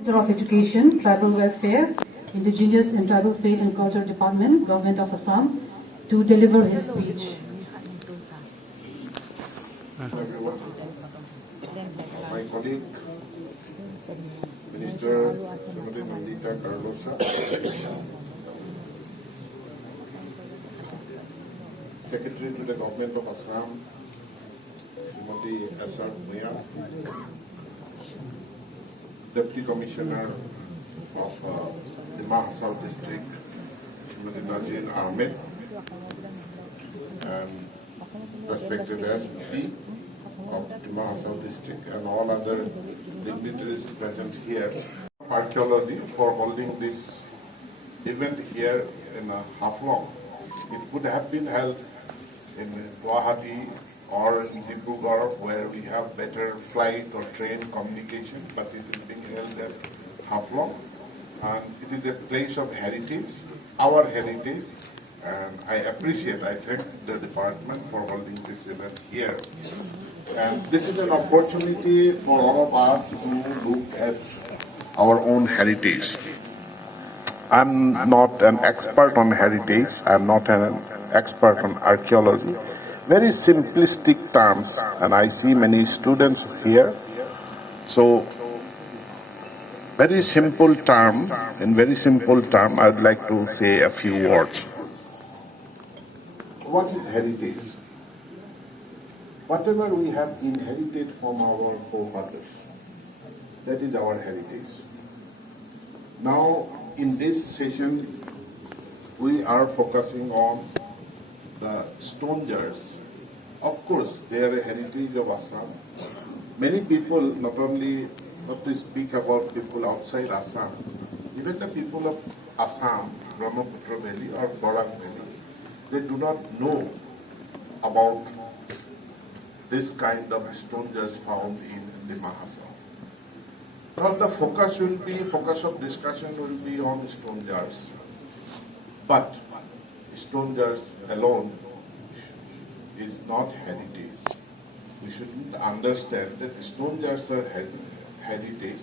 Minister of Education, Tribal Welfare, Indigenous and Tribal Faith and Culture Department, Government of Assam, to deliver his speech. Everyone, my colleague, Minister Srimati Nandita Carlosa, Secretary to the Government of Assam, Srimati Assam Mia, Deputy Commissioner of the Mahasal District, Srimati Najin Ahmed, and respected SP of the Mahasal District and all other dignitaries present here. Archaeology for holding this event here in Haflong. It could have been held in Guwahati or in Dibrugarh, where we have better flight or train communication, but it is being held at Haflong, and it is a place of heritage, our heritage, and I thank the department for holding this event here. And this is an opportunity for all of us to look at our own heritage. I'm not an expert on heritage, I'm not an expert on archaeology. Very simplistic terms, and I see many students here. So, very simple term, I'd like to say a few words. What is heritage? Whatever we have inherited from our forefathers, that is our heritage. Now, in this session, we are focusing on the stone jars. Of course, they are a heritage of Assam. Many people, not to speak about people outside Assam, even the people of Assam, Brahmaputra Valley or Barak Valley, they do not know about this kind of stone jars found in the Mahasal. Now the focus of discussion will be on stone jars. But stone jars alone is not heritage. We should understand that stone jars are heritage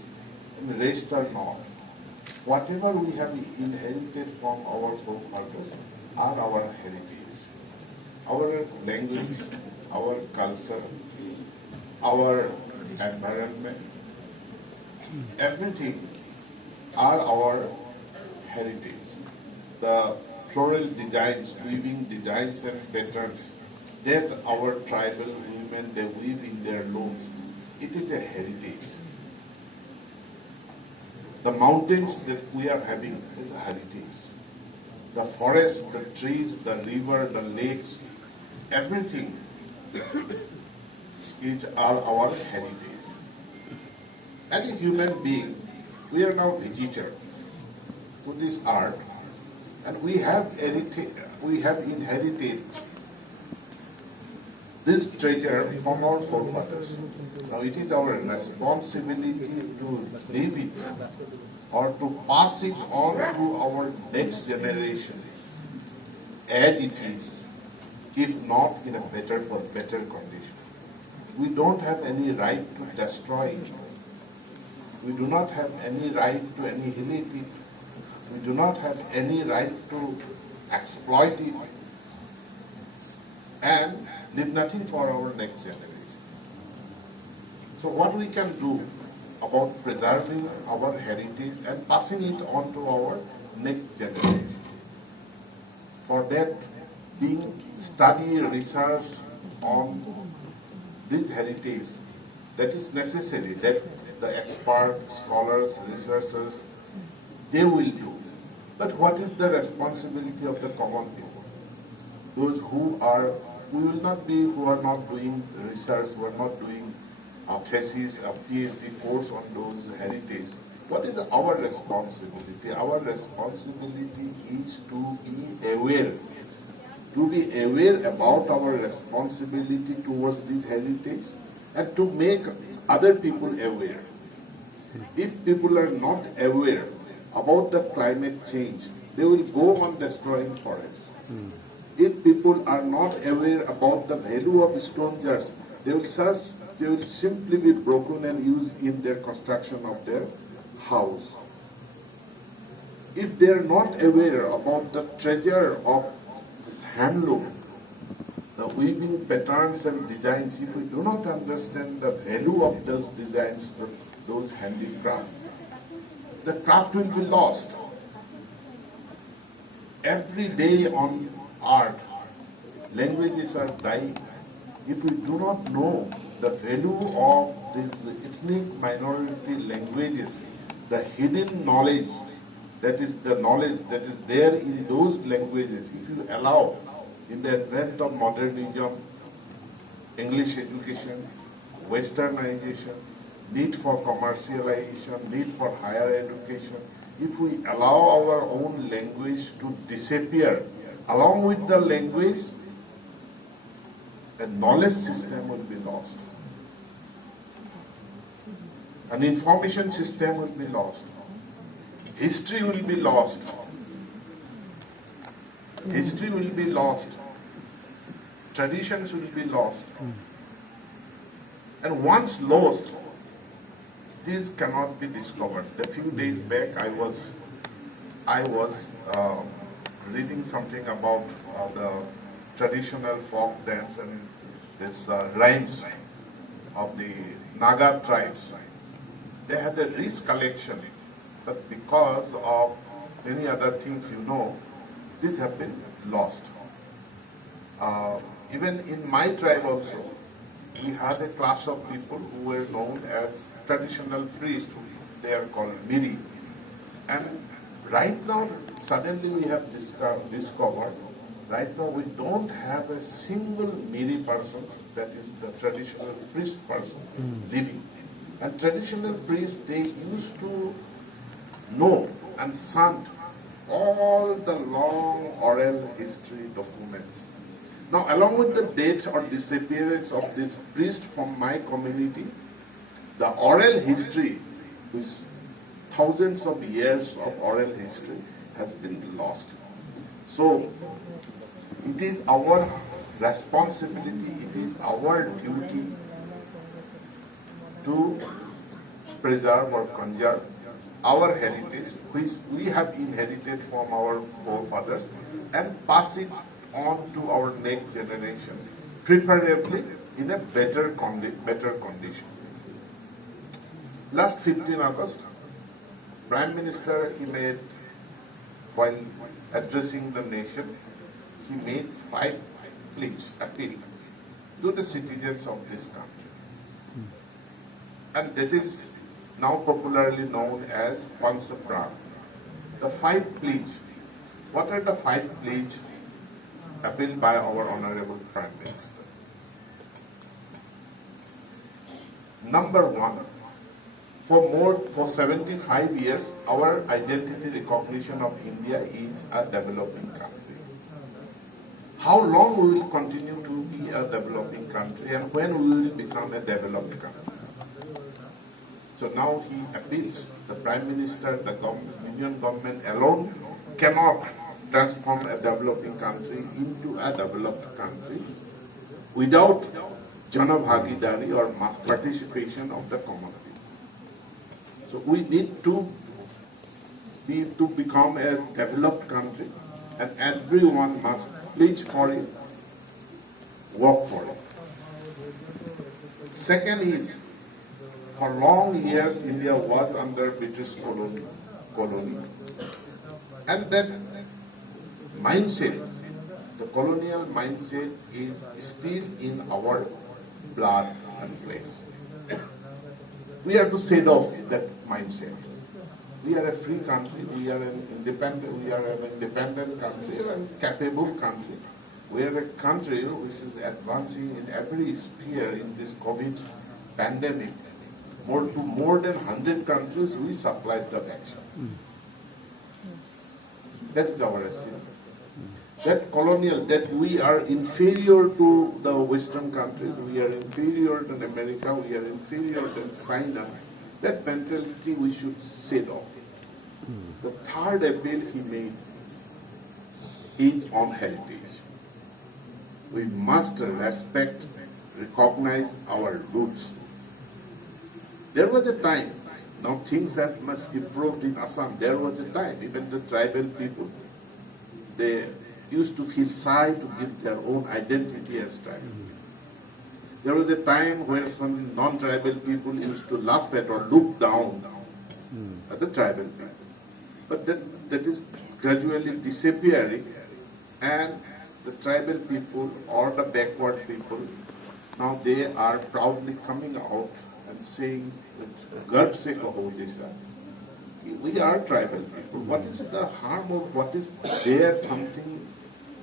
and the rest are not. Whatever we have inherited from our forefathers are our heritage. Our language, our culture, our environment, everything are our heritage. The floral designs, weaving designs and patterns that our tribal women, they weave in their looms, it is a heritage. The mountains that we are having is a heritage. The forest, the trees, the river, the lakes, everything is our heritage. As a human being, we are now visitor to this art, and we have inherited this treasure from our forefathers. Now it is our responsibility to live it or to pass it on to our next generation as it is, if not in a better condition. We don't have any right to destroy it. We do not have any right to annihilate it. We do not have any right to exploit it and leave nothing for our next generation. So what we can do about preserving our heritage and passing it on to our next generation? For that, being study, research on this heritage, that is necessary, that the expert, scholars, researchers, they will do. But what is the responsibility of the common people? Those who are not doing research, who are not doing a thesis, a PhD course on those heritage. What is our responsibility? Our responsibility is to be aware about our responsibility towards this heritage and to make other people aware. If people are not aware about the climate change, they will go on destroying forests. If people are not aware about the value of stone jars, they will simply be broken and used in their construction of their house, if they are not aware about the treasure of this handloom, the weaving patterns and designs, if we do not understand the value of those designs, those handicrafts, the craft will be lost. Every day on earth, languages are dying. If we do not know the value of these ethnic minority languages, the hidden knowledge, that is the knowledge that is there in those languages, if you allow in the advent of modernism, English education, westernization, need for commercialization, need for higher education, if we allow our own language to disappear, along with the language, the knowledge system will be lost. An information system will be lost. History will be lost. History will be lost. Traditions will be lost. And once lost, these cannot be discovered. A few days back, I was reading something about the traditional folk dance and this rhymes of the Naga tribes. They had a rich collection, but because of many other things, this have been lost. Even in my tribe also, we had a class of people who were known as traditional priests. They are called Miri. And right now, suddenly we have discovered, right now we don't have a single Miri person, that is the traditional priest person, living. And traditional priests, they used to know and sant all the long oral history documents. Now, along with the death or disappearance of this priest from my community, the oral history, which thousands of years of oral history, has been lost. So, it is our responsibility, it is our duty to preserve or conserve our heritage, which we have inherited from our forefathers, and pass it on to our next generation, preferably in a better condition. Last 15 August, Prime Minister, while addressing the nation, he made 5 appeals to the citizens of this country. And that is now popularly known as Pansapran. The 5 pledges. What are the 5 pledges appealed by our Honorable Prime Minister? Number 1, for 75 years, our identity recognition of India is a developing country. How long we will continue to be a developing country, and when we will become a developed country? So now he appeals, the Prime Minister, the Union government alone cannot transform a developing country into a developed country without Jana Bhagidari or participation of the common people. So we need to become a developed country, and everyone must pledge for it, work for it. Second is, for long years, India was under British colony. And that mindset, the colonial mindset, is still in our blood and flesh. We have to set off that mindset. We are a free country, we are an independent country and capable country. We are a country which is advancing in every sphere in this COVID pandemic. More than 100 countries, we supplied the vaccine. That is our essence. That colonial, that we are inferior to the Western countries, we are inferior to America, we are inferior to China, that mentality we should set off. The third appeal he made is on heritage. We must recognize our roots. There was a time Now things have much improved in Assam. There was a time, even the tribal people, they used to feel shy to give their own identity as tribal. There was a time where some non-tribal people used to laugh at or look down at the tribal people. But that is gradually disappearing, and the tribal people or the backward people, now they are proudly coming out and saying, "Garv se kaho jaisa." We are tribal people. What is the harm of what is there something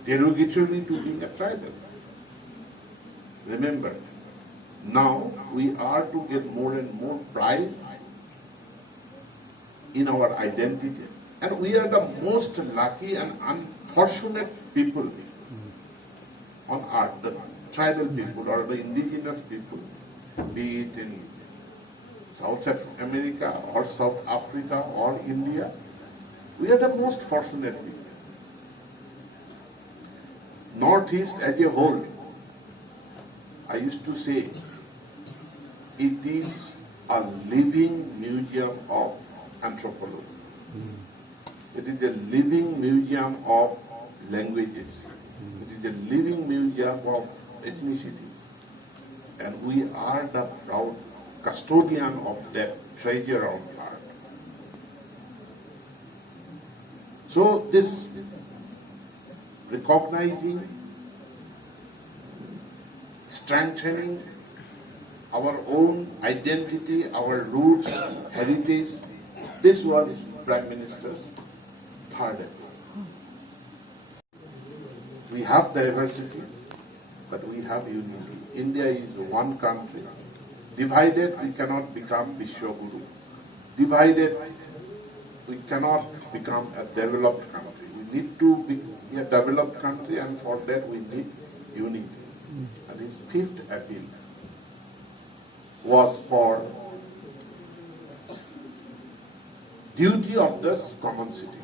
derogatory to being a tribal? Remember, now we are to get more and more pride in our identity. And we are the most lucky and unfortunate people on earth, the tribal people or the indigenous people, be it in South America or South Africa or India. We are the most fortunate people. Northeast as a whole, I used to say, it is a living museum of anthropology. It is a living museum of languages. It is a living museum of ethnicity. And we are the proud custodian of that treasure of art. So this recognizing, strengthening our own identity, our roots, heritage, this was Prime Minister's third appeal. We have diversity, but we have unity. India is one country. Divided, we cannot become Vishwaguru. Divided, we cannot become a developed country. We need to be a developed country, and for that we need unity. And his fifth appeal was for duty of the common citizen.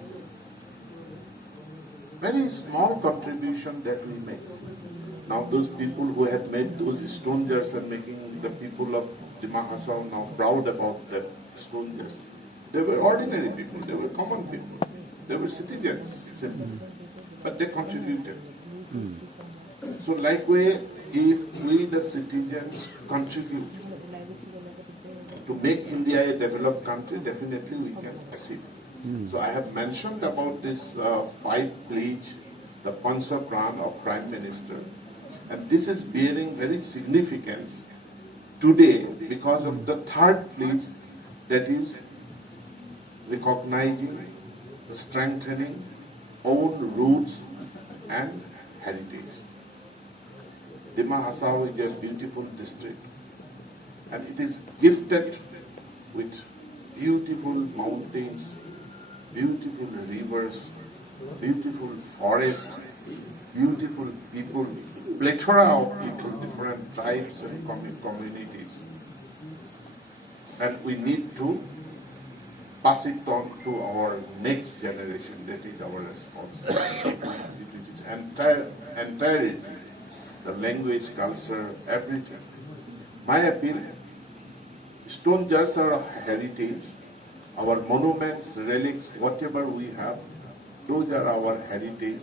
Very small contribution that we make. Now those people who had made those stone jars and making the people of Dima Hassan now proud about the stone jars. They were ordinary people, they were common people, they were citizens, simple. But they contributed. So likewise, if we the citizens contribute to make India a developed country, definitely we can achieve. So I have mentioned about this 5 pledge, the Pancha Pran of Prime Minister, and this is bearing very significance today because of the third pledge, that is recognizing, strengthening own roots and heritage. Dima Hassan is a beautiful district, and it is gifted with beautiful mountains, beautiful rivers, beautiful forest, beautiful people, plethora of people, different tribes and communities. And we need to pass it on to our next generation. That is our responsibility. It is entirety, the language, culture, everything. My appeal, stone jars are a heritage. Our monuments, relics, whatever we have, those are our heritage.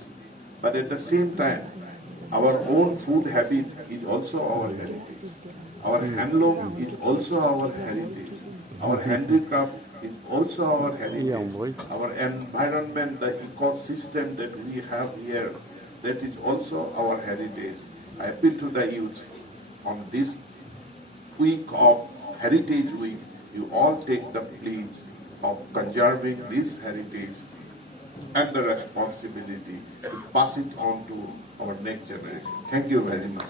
But at the same time, our own food habit is also our heritage. Our handloom is also our heritage. Our handicraft is also our heritage. Our environment, the ecosystem that we have here, that is also our heritage. I appeal to the youth on this week of Heritage Week, you all take the pledge of conserving this heritage and the responsibility to pass it on to our next generation. Thank you very much.